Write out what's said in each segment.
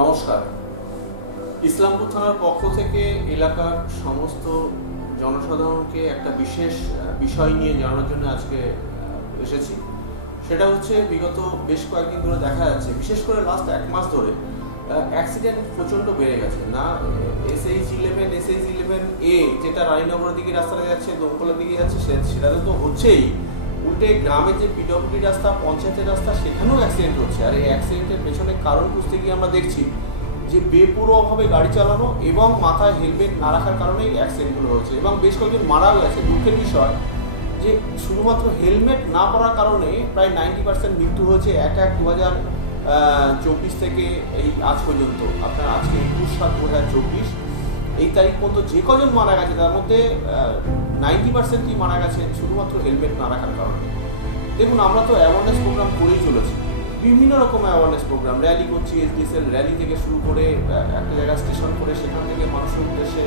নমস্কার। ইসলামপুর থানার পক্ষ থেকে এলাকার সমস্ত জনসাধারণকে একটা বিশেষ বিষয় নিয়ে জানানোর জন্য আজকে এসেছি। সেটা হচ্ছে বিগত বেশ কয়েকদিন ধরে দেখা যাচ্ছে, বিশেষ করে লাস্ট এক মাস ধরে অ্যাক্সিডেন্ট প্রচণ্ড বেড়ে গেছে। না SH11A যেটা রানীনগরের দিকে রাস্তাটা যাচ্ছে, দমকলের দিকে যাচ্ছে, সেটাতে তো হচ্ছেই। উল্টে গ্রামের যে পিডব্লিউডি রাস্তা, পঞ্চায়েতের রাস্তা, সেখানেও অ্যাক্সিডেন্ট হচ্ছে। আর এই অ্যাক্সিডেন্টের পেছনে কারণ খুঁজতে গিয়ে আমরা দেখছি যে বেপরোয়াভাবে গাড়ি চালানো এবং মাথায় হেলমেট না রাখার কারণেই অ্যাক্সিডেন্টগুলো হচ্ছে, এবং বেশ কয়েকজন মারাও গেছে। দুঃখের বিষয় যে শুধুমাত্র হেলমেট না পরার কারণে প্রায় 90% মৃত্যু হয়েছে 1/2024 থেকে এই আজ পর্যন্ত। আপনার আজকে 21/7/2024 এই তারিখ পর্যন্ত যে কজন মারা গেছে তার মধ্যে 90%ই মারা গেছে শুধুমাত্র হেলমেট না রাখার কারণে। দেখুন, আমরা তো অ্যাওয়ারনেস প্রোগ্রাম করেই চলেছি, বিভিন্ন রকম অ্যাওয়ারনেস প্রোগ্রাম, র্যালি করছি, SDSL র্যালি থেকে শুরু করে একটা জায়গায় স্টেশন করে সেখান থেকে মানুষের উদ্দেশ্যে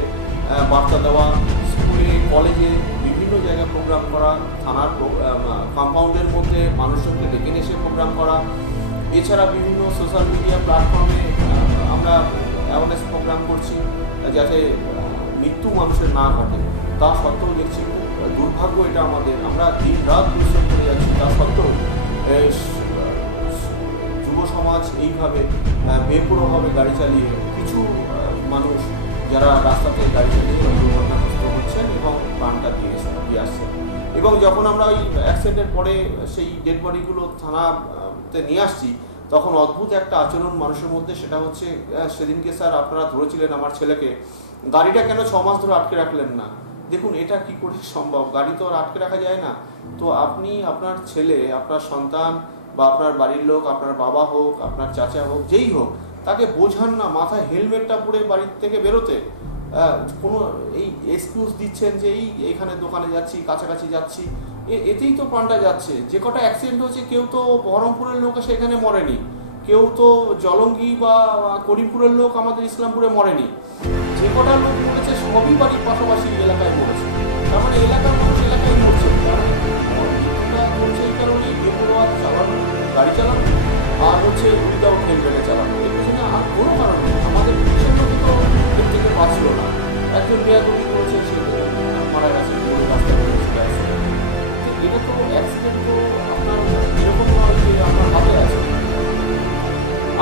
বার্তা দেওয়া, স্কুলে কলেজে বিভিন্ন জায়গায় প্রোগ্রাম করা, থানার কম্পাউন্ডের মধ্যে মানুষজনকে ডেকে এসে প্রোগ্রাম করা, এছাড়া বিভিন্ন সোশ্যাল মিডিয়া প্ল্যাটফর্মে আমরা অ্যাওয়ারনেস প্রোগ্রাম করছি যাতে মৃত্যু মানুষের না ঘটে। তা সত্ত্বেও দেখছি দুর্ভাগ্য এটা আমাদের, আমরা দিন রাত পরিশ্রম করে যাচ্ছি, তা সত্ত্বেও যুব সমাজ এইভাবে বেপরোয়াভাবে গাড়ি চালিয়ে কিছু মানুষ যারা রাস্তাতে গাড়ি চালিয়ে দুর্ঘটনাগ্রস্ত হচ্ছেন এবং প্রাণটা দিয়ে আসছেন। এবং যখন আমরা ওই অ্যাক্সিডেন্টের পরে সেই ডেড বডিগুলো থানাতে নিয়ে আসছি, তখন অদ্ভুত একটা আচরণ মানুষের মধ্যে। সেটা হচ্ছে, সেদিনকে স্যার আপনারা ধরেছিলেন আমার ছেলেকে, গাড়িটা কেন 6 মাস ধরে আটকে রাখলেন না? দেখুন, এটা কি করে সম্ভব? গাড়ি তো আর আটকে রাখা যায় না। তো আপনি আপনার ছেলে, আপনার সন্তান বা আপনার বাড়ির লোক, আপনার বাবা হোক, আপনার চাচা হোক, যেই হোক, তাকে বোঝান না মাথায় হেলমেটটা পরে বাড়ির থেকে বেরোতে। কোনো এই এক্সকিউজ দিচ্ছেন যে এইখানে দোকানে যাচ্ছি, কাছাকাছি যাচ্ছি, এতেই তো প্রাণটা যাচ্ছে। যে কটা অ্যাক্সিডেন্ট হয়েছে, কেউ তো বহরমপুরের লোক সেখানে মরেনি, কেউ তো জলঙ্গি বা করিমপুরের লোক আমাদের ইসলামপুরে মরেনি। যে কটা লোক মরেছে সবই বাড়ির পাশাপাশি এলাকায় মরেছে। তার মানে এলাকার মানুষ এলাকায় মরছে। মৃত্যুটা হচ্ছে এই কারণেই বেপরোয়া চালানো, গাড়ি চালানো, আর হচ্ছে উইদাউট হেলমেটে চালানো। এর পেছনে আর কোনো কারণ নেই। আমাদের পুলিশের লোক তো এর থেকে বাঁচলো না। একজন বেয়াদবি করেছে, সে মারা গেছে, রাস্তায় চলে আসছে। এটা তো অ্যাক্সিডেন্ট তো আপনার এরকম নয় যে আপনার হাতে আছে।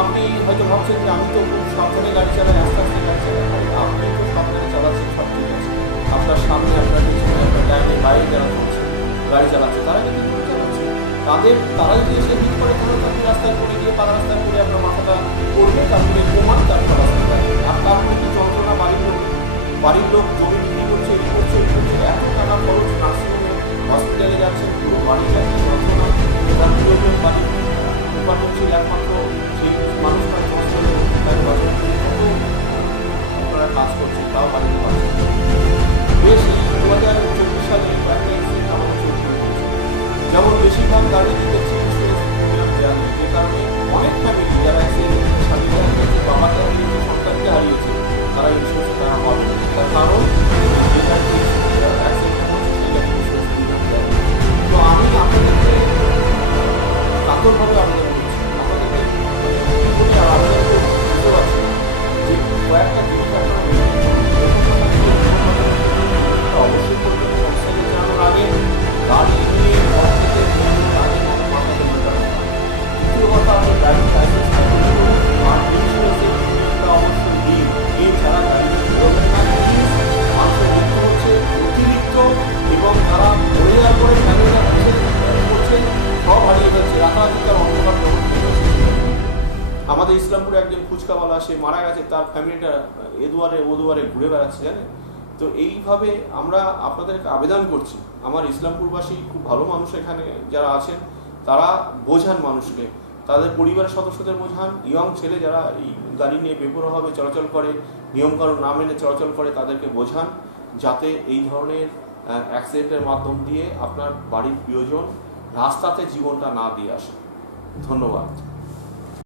আপনি হয়তো ভাবছেন যে আমি তো খুব সাবধানে গাড়ি চালাই, আস্তে আস্তে গাড়ি চালাই। আপনি তো সাবধানে চালাচ্ছেন, সব ঠিক আছে। আপনার সামনে, আপনার পিছনে, আপনার ডাইনে বাইরে যারা চলছে, গাড়ি চালাচ্ছে, তারা কিন্তু করে চালাচ্ছে। তারা যদি এসে ঠিক করে, তাহলে আপনি রাস্তায় পড়ে গিয়ে পাকা রাস্তায় পড়ে আপনার মাথাটা পড়বে, তারপরে কমান, তারপর রাস্তায় যাবে। আর তারপরে কি যন্ত্রণা বাড়ির লোক জমি বিক্রি করছে, এই করছে, এত টাকা খরচ, নার্সিংহোমে হসপিটালে যাচ্ছে, পুরো বাড়ি যাচ্ছে, যন্ত্রণা, তার প্রিয়জন বাড়ির উপার্জন ছিল একমাত্র সেই মানুষটা আপনারা কাজ করছে, তাও বাড়িতে পারছে। বেশ, এই 2024 সালে একটা অ্যাক্সিডেন্ট আমাদের চলতে হয়েছে। যেমন বেশিরভাগ গাড়ি দেখছি যে কারণে অনেক ফ্যামিলি যারা অ্যাক্সিডেন্টের স্বামীকে হারিয়েছে, বাবাকে হারিয়েছে, সন্তানকে হারিয়েছে, তারা ইন্স্যুরেন্সে তারা পাবে। তার কারণ যেটা অ্যাক্সিডেন্ট হচ্ছে সেই গাড়ি ইন্স্যুরেন্স দিতে দেয়। তো আমি আপনাদেরকে কাতরভাবে আবেদন করছি, আপনাদেরকে বুঝতে পারছি যে কয়েকটা জিনিস অবশ্যই করবেন। মোটরসাইকেল চালানোর আগে গাড়ি নিয়ে দ্বিতীয় কথা, আপনি ড্রাইভিং লাইসেন্স আর ইন্স্যুরেন্সের অবশ্যই দিন। এছাড়া গাড়ি বেরোবেন না। মানুষের মৃত্যু হচ্ছে অতিরিক্ত, এবং তারা মরে যাওয়ার পরে ফ্যামিলিরা করছে, সব হারিয়ে ফেলছে, রাতারাতিকার অন্ধকার গ্রহণ করেছে। আমাদের ইসলামপুরে একজন ফুচকাওয়ালা, সে মারা গেছে, তার ফ্যামিলিটা এ দুয়ারে ও দুয়ারে ঘুরে বেড়াচ্ছে, জানেন তো। এইভাবে আমরা আপনাদেরকে আবেদন করছি, আমার ইসলামপুরবাসী খুব ভালো মানুষ এখানে যারা আছেন, তারা বোঝান মানুষকে, তাদের পরিবারের সদস্যদের বোঝান। ইয়ং ছেলে যারা এই গাড়ি নিয়ে বেপরোয়াভাবে চলাচল করে, নিয়মকানুন না মেনে চলাচল করে, তাদেরকে বোঝান যাতে এই ধরনের অ্যাক্সিডেন্টের মাধ্যম দিয়ে আপনার বাড়ির প্রিয়জন রাস্তাতে জীবনটা না দিয়ে আসে। ধন্যবাদ।